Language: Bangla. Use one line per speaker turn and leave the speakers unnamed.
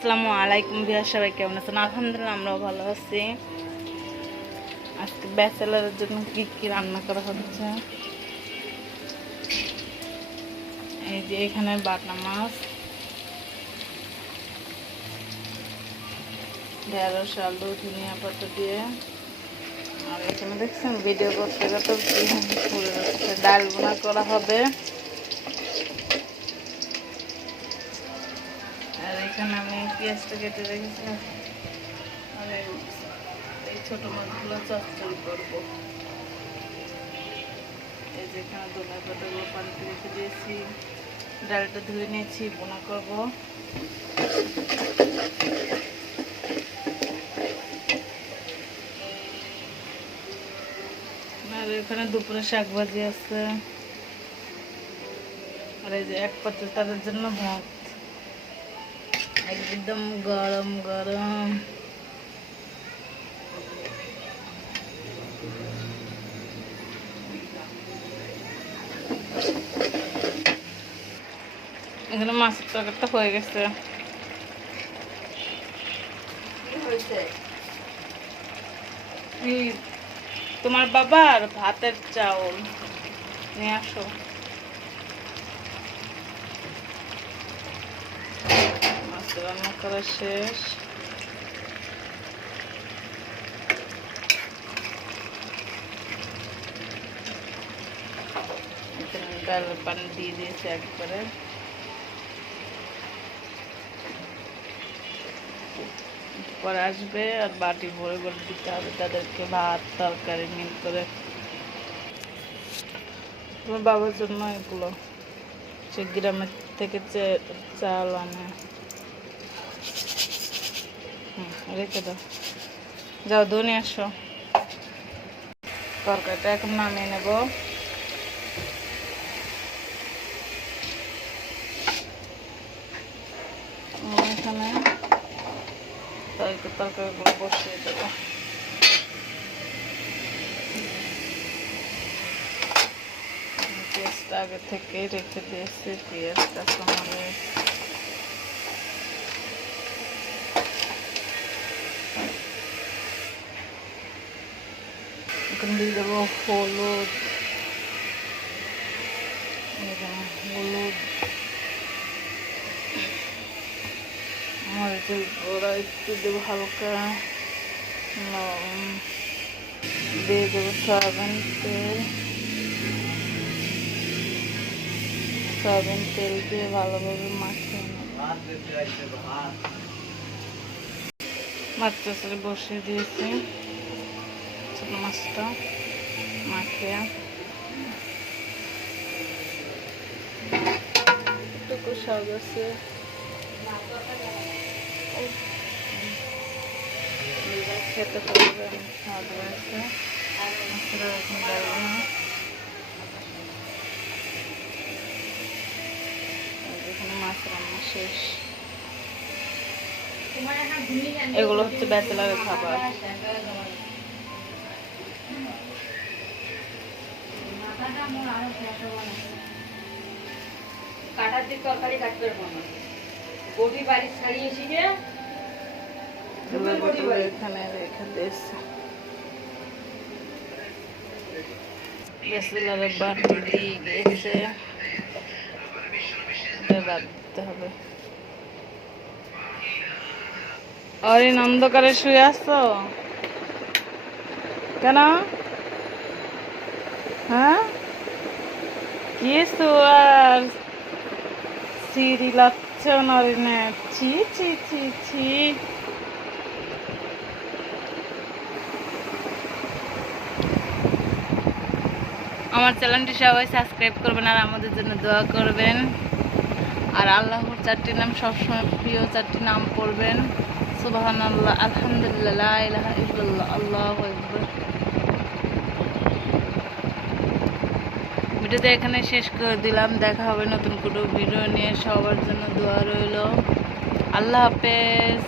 আসসালামু আলাইকুম বিহার সবাই কেমন আছেন? আলহামদুলিল্লাহ আমরাও ভালো আছি। আজকে ব্যাচেলারের জন্য কি কি রান্না করা হচ্ছে? এই যে এখানে বাটা মাছ, ঢেঁড়স, আলু, ধনিয়া পাতা দিয়ে। আর এখানে দেখছেন ভিডিও করতে করতে ডাল বোনা করা হবে। আর এখানে আমি পেঁয়াজটা কেটে রেখেছিলাম আর এই- ছোটো মাছগুলো চচ্চড়ি করব। এই যে এখানে ধনিয়া পাতাগুলো পানিতে রেখে দিয়েছি। ডালটা ধুয়ে নিয়েছি বোনা করব। আর এখানে দুপুরে শাক ভাজি আছে। আর এই যে এক পাত্র তাদের জন্য ভাত। একদম গরম গরম। এখানে মাছের তরকারিটা হয়ে গেছে। তোমার বাবার ভাতের চাউল। নিয়ে আসো মাছ রান্না করা শেষ। ডালের পানি দিয়ে দিয়েছে একবারে। পরে আসবে আর বাটি ভরে ভরে দিতে হবে, তাদেরকে ভাত, তরকারি, মিল করে। তোমার বাবার জন্য এগুলো। সে গ্রামের থেকে চাল আনে। রেখে দাও। যাও, ধনে আসো। তরকারিটা এখন নামিয়ে নেব। এখানে তরকারি তরকারিগুলো বসিয়ে দেবো। পেঁয়াজটা আগে থেকেই রেখে দিয়েছি। পেঁয়াজ কাঁচামরিচ এখন দিয়ে দেবো হলুদ। হলুদ। মরিচের গোড়া একটু দেবো হালকা দিয়ে দেবো সয়াবিন তেল সয়াবিন তেল দিয়ে ভালোভাবে মাখিয়ে নেব। মাছ চচড়ি বসিয়ে দিয়েছি। মাছটা মাখিয়ে একটু শাক আছে। খেতে পারবে আমি স্বাদ রয়েছে মাছের এখন ডালবো না মাছ রান্না শেষ। এগুলো হচ্ছে ব্যাচেলারের খাবার।
কাটার দিক তরকারি কাটতে পারব না বটি বাড়ি ছাড়িয়ে শিখে
এখানে রেখে দিয়েছি। ব্যাচেলারের বাটি দিয়ে গেছে। বাদ দিতে হবে। অরিন অন্ধকারে শুয়ে আসছো কেন? হ্যাঁ? লাগছ নরিনে ছি ছি ছি ছি। আমার চ্যানেলটি সবাই সাবস্ক্রাইব করবেন আর আমাদের জন্য দোয়া করবেন। আর আল্লাহর চারটি নাম, সবসময় প্রিয় চারটি নাম পড়বেন। সুবাহান আল্লাহ আলহামদুলিল্লাহ আল্লাহু ভিডিওতে এখানে শেষ করে দিলাম। দেখা হবে নতুন কোনো ভিডিও নিয়ে। সবার জন্য দোয়া রইল। আল্লাহ হাফেজ।